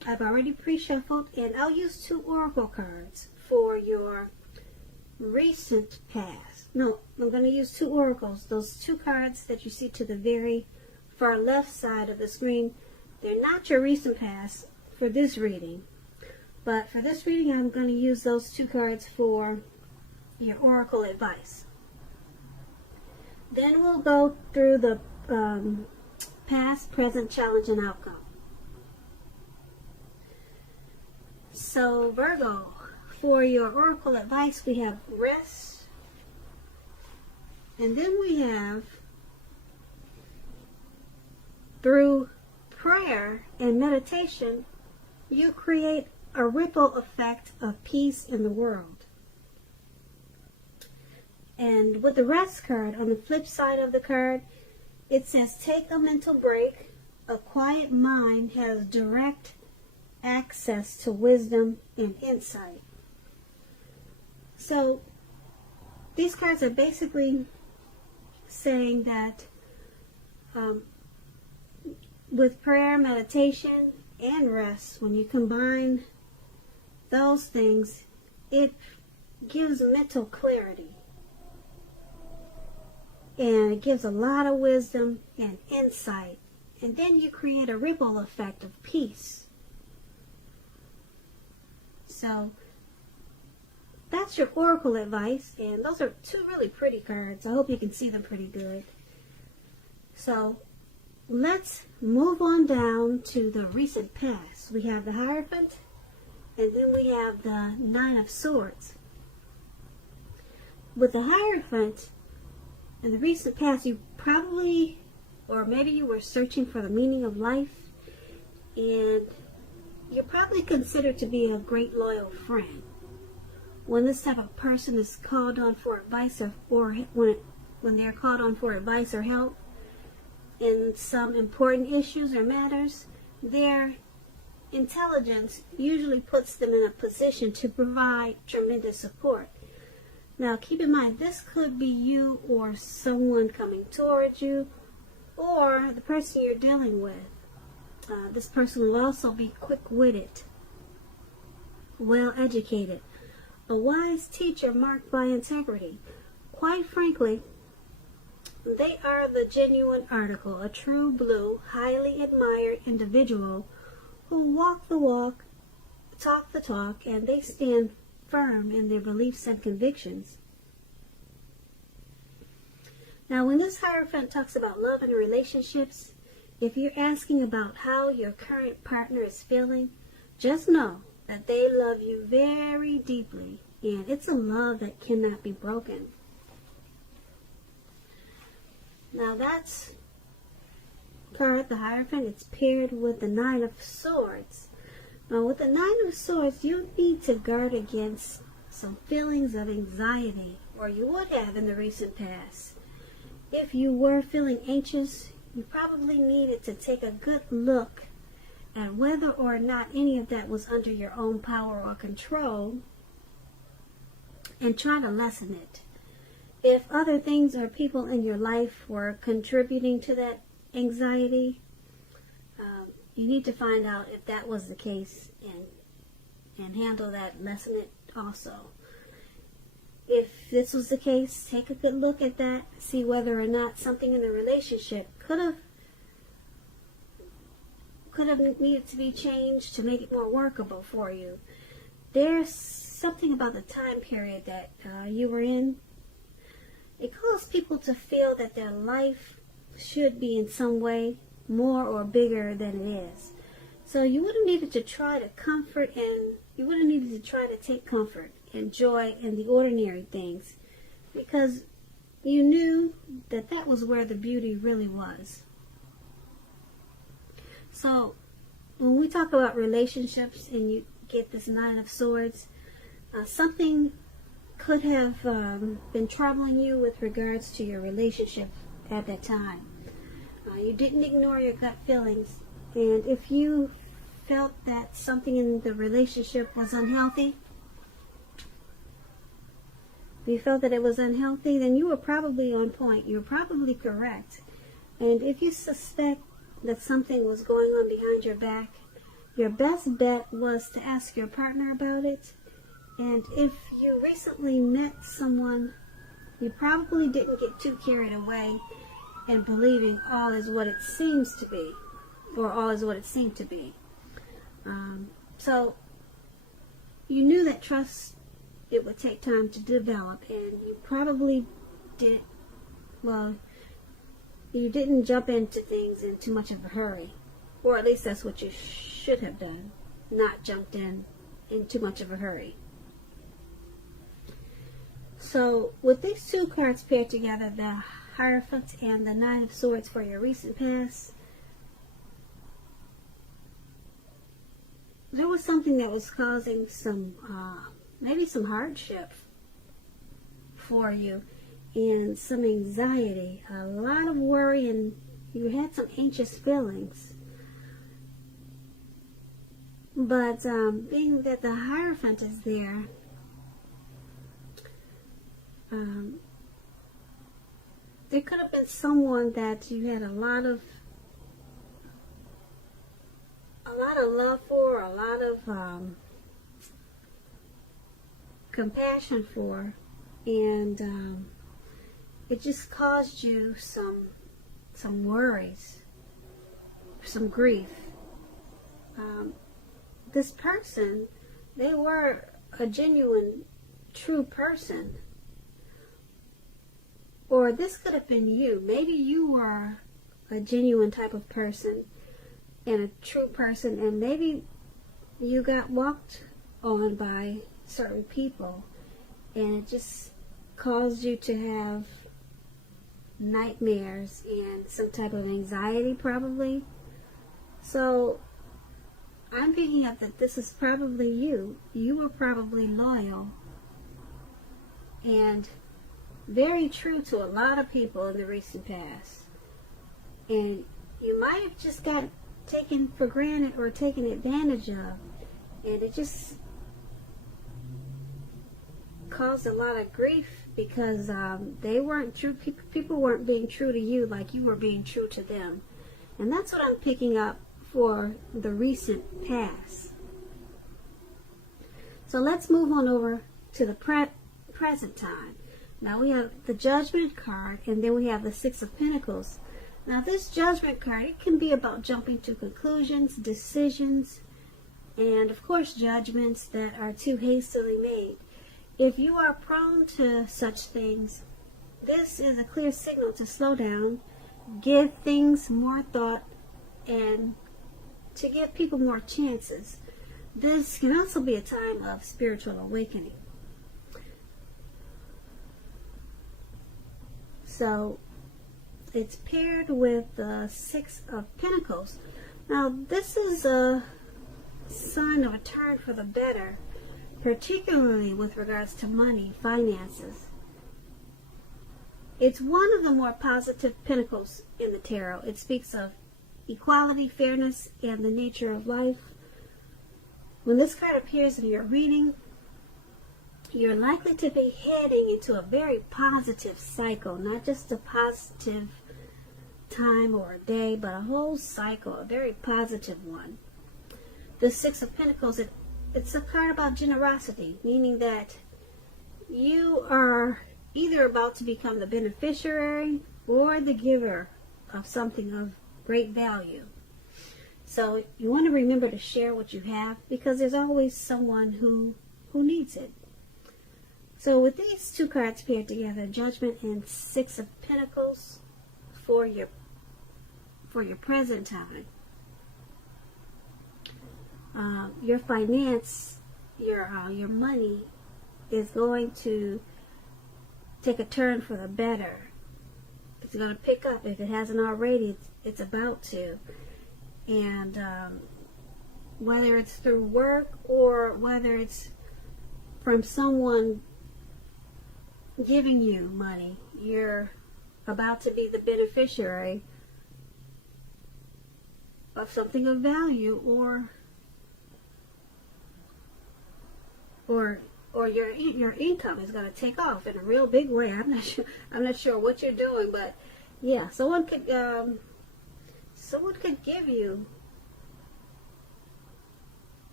I've already pre-shuffled, and I'll use 2 oracle cards for your recent past. No, I'm going to use 2 oracles. Those 2 cards that you see to the very far left side of the screen, they're not your recent past for this reading. But for this reading, I'm going to use those 2 cards for your oracle advice. Then we'll go through the past, present, challenge, and outcome. So Virgo, for your oracle advice, we have rest, and then we have through prayer and meditation, you create a ripple effect of peace in the world. And with the rest card, on the flip side of the card, it says, take a mental break. A quiet mind has direct access to wisdom and insight. So these cards are basically saying that with prayer, meditation, and rest, when you combine those things, it gives mental clarity. And it gives a lot of wisdom and insight. And then you create a ripple effect of peace. So that's your oracle advice. And those are 2 really pretty cards. I hope you can see them pretty good. So let's move on down to the recent past. We have the Hierophant, and then we have the 9 of Swords. With the Hierophant, in the recent past, you probably, or maybe you were searching for the meaning of life, and you're probably considered to be a great loyal friend. When this type of person is called on for advice, or when they're called on for advice or help in some important issues or matters, their intelligence usually puts them in a position to provide tremendous support. Now, keep in mind, this could be you or someone coming towards you, or the person you're dealing with. This person will also be quick-witted, well-educated, a wise teacher marked by integrity. Quite frankly, they are the genuine article, a true blue, highly admired individual who walk the walk, talk the talk, and they stand firm in their beliefs and convictions. Now, when this Hierophant talks about love and relationships, if you're asking about how your current partner is feeling, just know that they love you very deeply, and it's a love that cannot be broken. Now, that's card, the Hierophant. It's paired with the 9 of Swords. Now, with the 9 of Swords, you need to guard against some feelings of anxiety, or you would have in the recent past. If you were feeling anxious, you probably needed to take a good look at whether or not any of that was under your own power or control, and try to lessen it. If other things or people in your life were contributing to that anxiety, you need to find out if that was the case and handle that, lessen it also. If this was the case, take a good look at that, see whether or not something in the relationship could have needed to be changed to make it more workable for you. There's something about the time period that you were in. It caused people to feel that their life should be in some way more or bigger than it is. So you would have needed to try to comfort, and you would have needed to try to take comfort and joy in the ordinary things, because you knew that that was where the beauty really was. So when we talk about relationships and you get this 9 of Swords, something could have been troubling you with regards to your relationship at that time. You didn't ignore your gut feelings, and if you felt that something in the relationship was unhealthy, if you felt that it was unhealthy, then you were probably on point. You were probably correct. And if you suspect that something was going on behind your back, your best bet was to ask your partner about it. And if you recently met someone, you probably didn't get too carried away in believing all is what it seems to be, or all is what it seemed to be. So you knew that trust, it would take time to develop, and you probably didn't jump into things in too much of a hurry. Or at least that's what you should have done, not jumped in too much of a hurry. So with these two cards paired together, the Hierophant and the Nine of Swords for your recent past, there was something that was causing some, maybe some hardship for you and some anxiety, a lot of worry, and you had some anxious feelings. But being that the Hierophant is there, there could have been someone that you had a lot of love for, a lot of compassion for, and it just caused you some worries, some grief. This person, they were a genuine, true person. Or this could have been you. Maybe you were a genuine type of person and a true person, and maybe you got walked on by certain people, and it just caused you to have nightmares and some type of anxiety, probably. So I'm picking up that this is probably you. You were probably loyal and very true to a lot of people in the recent past. And you might have just got taken for granted or taken advantage of. And it just caused a lot of grief because they weren't true. People weren't being true to you like you were being true to them. And that's what I'm picking up for the recent past. So let's move on over to the present time. Now we have the Judgment card, and then we have the Six of Pentacles. Now this Judgment card, it can be about jumping to conclusions, decisions, and of course judgments that are too hastily made. If you are prone to such things, this is a clear signal to slow down, give things more thought, and to give people more chances. This can also be a time of spiritual awakening. So it's paired with the Six of Pentacles. Now this is a sign of a turn for the better, particularly with regards to money, finances. It's one of the more positive pentacles in the tarot. It speaks of equality, fairness, and the nature of life. When this card appears in your reading, you're likely to be heading into a very positive cycle, not just a positive time or a day, but a whole cycle, a very positive one. The Six of Pentacles, it's a card about generosity, meaning that you are either about to become the beneficiary or the giver of something of great value. So you want to remember to share what you have, because there's always someone who needs it. So with these two cards paired together, Judgment and Six of Pentacles for your present time, your finance, your money is going to take a turn for the better. It's going to pick up. If it hasn't already, it's about to. And whether it's through work or whether it's from someone giving you money, you're about to be the beneficiary of something of value, or your income is going to take off in a real big way. I'm not sure what you're doing, but yeah, someone could give you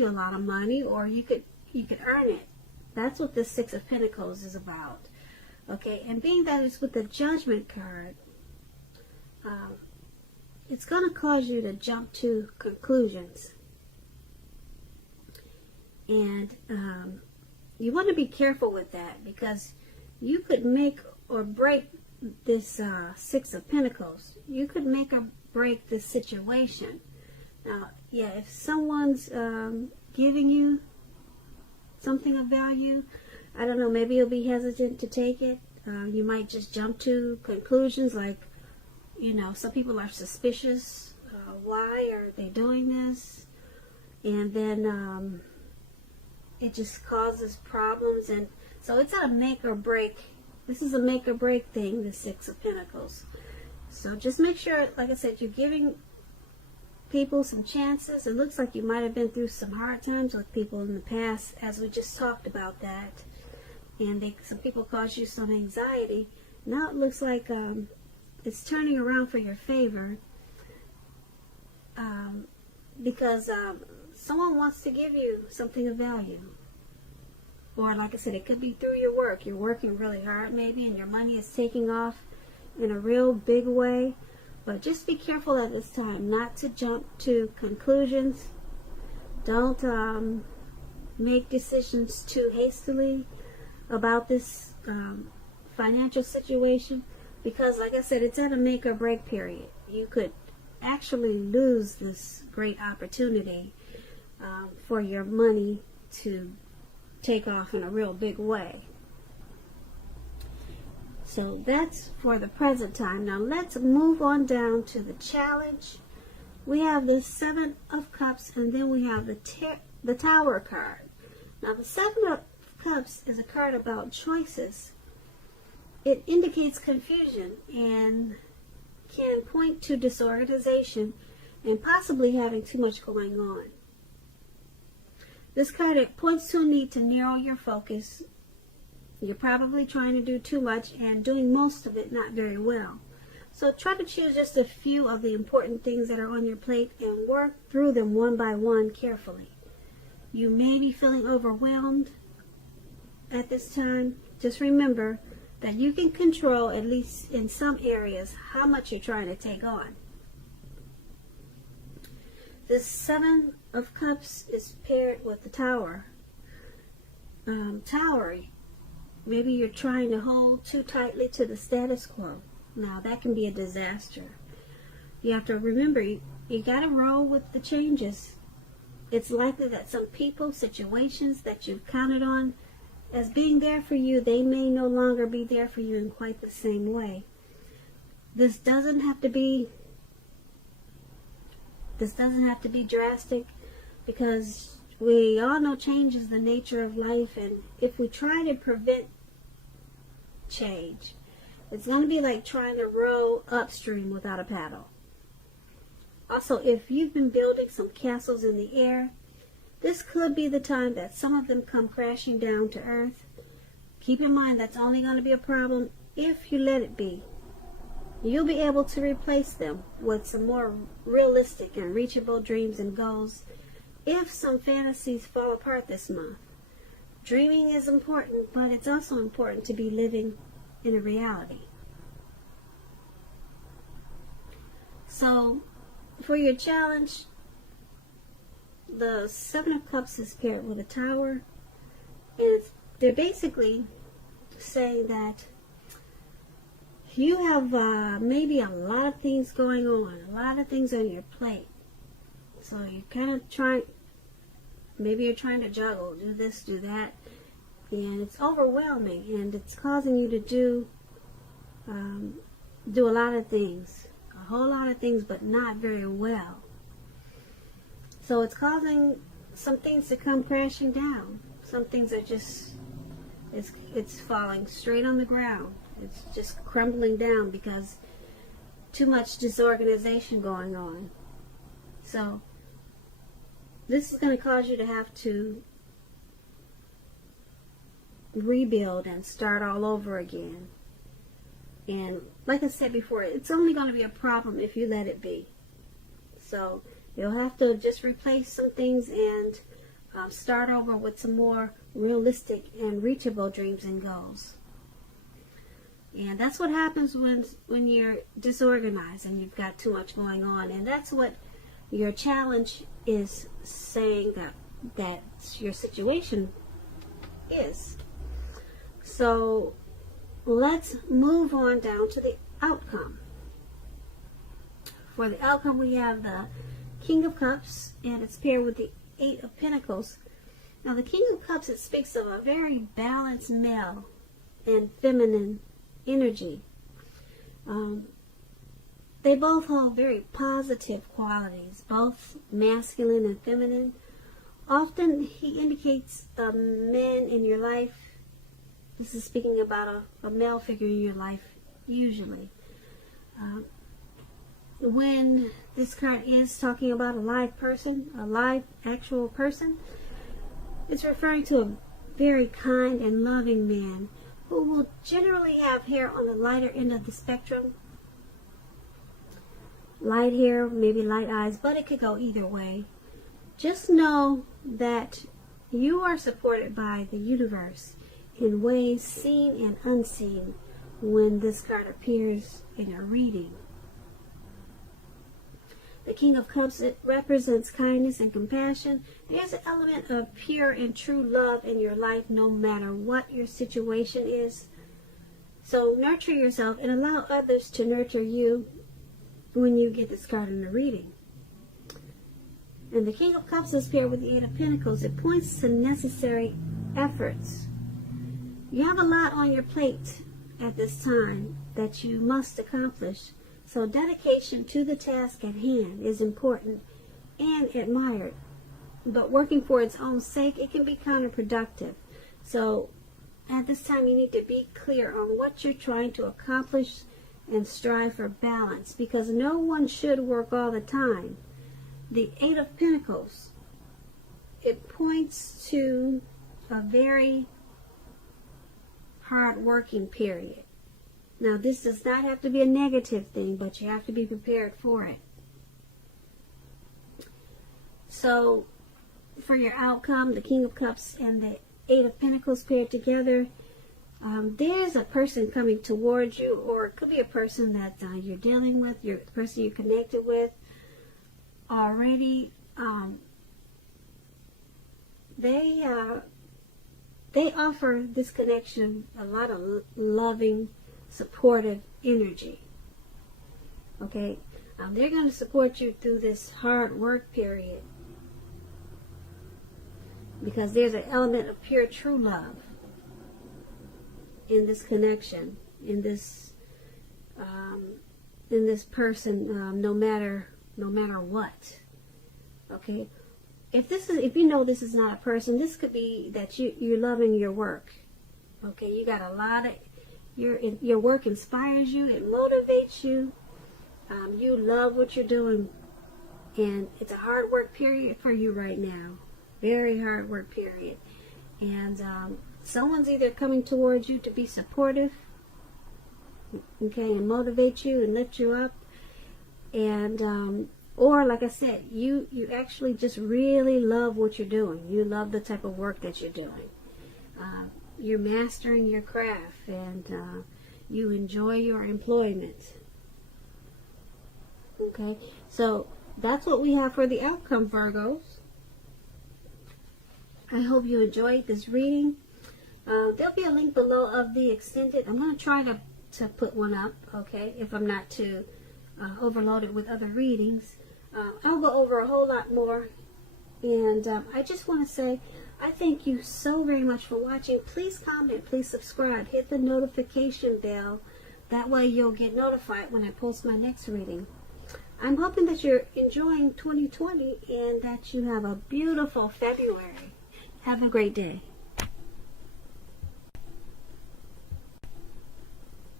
you a lot of money, or you could earn it. That's what the Six of Pentacles is about. Okay, and being that it's with the Judgment card, it's going to cause you to jump to conclusions. And you want to be careful with that, because you could make or break this Six of Pentacles. You could make or break this situation. Now, yeah, if someone's giving you something of value, I don't know, maybe you'll be hesitant to take it. You might just jump to conclusions like, you know, some people are suspicious. Why are they doing this? And then it just causes problems. And so it's a make or break. This is a make or break thing, the Six of Pentacles. So just make sure, like I said, you're giving people some chances. It looks like you might have been through some hard times with people in the past, as we just talked about that. And some people caused you some anxiety. Now it looks like it's turning around for your favor, because someone wants to give you something of value. Or like I said, it could be through your work. You're working really hard maybe, and your money is taking off in a real big way. But just be careful at this time not to jump to conclusions. Don't make decisions too hastily about this financial situation, because like I said, it's at a make or break period. You could actually lose this great opportunity for your money to take off in a real big way. So that's for the present time. Now let's move on down to the challenge. We have the Seven of Cups, and then we have the Tower card. Now the Seven of Cups is a card about choices. It indicates confusion and can point to disorganization and possibly having too much going on. This card, it points to a need to narrow your focus. You're probably trying to do too much and doing most of it not very well. So try to choose just a few of the important things that are on your plate and work through them one by one carefully. You may be feeling overwhelmed at this time. Just remember that you can control, at least in some areas, how much you're trying to take on. The Seven of Cups is paired with the Tower. Tower, maybe you're trying to hold too tightly to the status quo. Now that can be a disaster. You have to remember, you got to roll with the changes. It's likely that some people, situations that you've counted on as being there for you, they may no longer be there for you in quite the same way. This doesn't have to be drastic, because we all know change is the nature of life, and if we try to prevent change, it's going to be like trying to row upstream without a paddle. Also, if you've been building some castles in the air, this could be the time that some of them come crashing down to earth. Keep in mind that's only going to be a problem if you let it be. You'll be able to replace them with some more realistic and reachable dreams and goals if some fantasies fall apart this month. Dreaming is important, but it's also important to be living in a reality. So, for your challenge, the Seven of Cups is paired with a Tower, and they're basically saying that you have maybe a lot of things going on, a lot of things on your plate. So you kind of maybe you're trying to juggle, do this, do that, and it's overwhelming, and it's causing you to do a lot of things, a whole lot of things, but not very well. So it's causing some things to come crashing down. Some things are just, it's falling straight on the ground. It's just crumbling down because too much disorganization going on. So this is going to cause you to have to rebuild and start all over again. And like I said before, it's only going to be a problem if you let it be. So you'll have to just replace some things and start over with some more realistic and reachable dreams and goals. And that's what happens when you're disorganized and you've got too much going on. And that's what your challenge is saying that your situation is. So let's move on down to the outcome. For the outcome, we have the King of Cups, and it's paired with the Eight of Pentacles. Now, the King of Cups, it speaks of a very balanced male and feminine energy. They both hold very positive qualities, both masculine and feminine. Often, he indicates men in your life. This is speaking about a male figure in your life, usually. When this card is talking about a live person, a live actual person, it's referring to a very kind and loving man who will generally have hair on the lighter end of the spectrum. Light hair, maybe light eyes, but it could go either way. Just know that you are supported by the universe in ways seen and unseen when this card appears in a reading. The King of Cups, it represents kindness and compassion. There's an element of pure and true love in your life no matter what your situation is. So nurture yourself and allow others to nurture you when you get this card in the reading. And the King of Cups is paired with the Eight of Pentacles. It points to necessary efforts. You have a lot on your plate at this time that you must accomplish. So dedication to the task at hand is important and admired. But working for its own sake, it can be counterproductive. So at this time, you need to be clear on what you're trying to accomplish and strive for balance, because no one should work all the time. The Eight of Pentacles, it points to a very hard working period. Now, this does not have to be a negative thing, but you have to be prepared for it. So, for your outcome, the King of Cups and the Eight of Pentacles paired together, there's a person coming towards you, or it could be a person that you're dealing with, the person you're connected with already. They offer this connection a lot of loving, supportive energy. Okay, they're going to support you through this hard work period because there's an element of pure true love in this connection, in this person, no matter what. Okay, if you know this is not a person, this could be that you're loving your work. Okay, you got a lot of your work inspires you, it motivates you. You love what you're doing, and it's a hard work period for you right now. Very hard work period, and someone's either coming towards you to be supportive, okay, and motivate you and lift you up, and or like I said, you actually just really love what you're doing. You love the type of work that you're doing. You're mastering your craft, and you enjoy your employment. Okay, so that's what we have for the outcome, Virgos. I hope you enjoyed this reading. There'll be a link below of the extended. I'm going to try to put one up, okay, if I'm not too overloaded with other readings. I'll go over a whole lot more, and I just want to say I thank you so very much for watching. Please comment, please subscribe, hit the notification bell. That way you'll get notified when I post my next reading. I'm hoping that you're enjoying 2020 and that you have a beautiful February. Have a great day.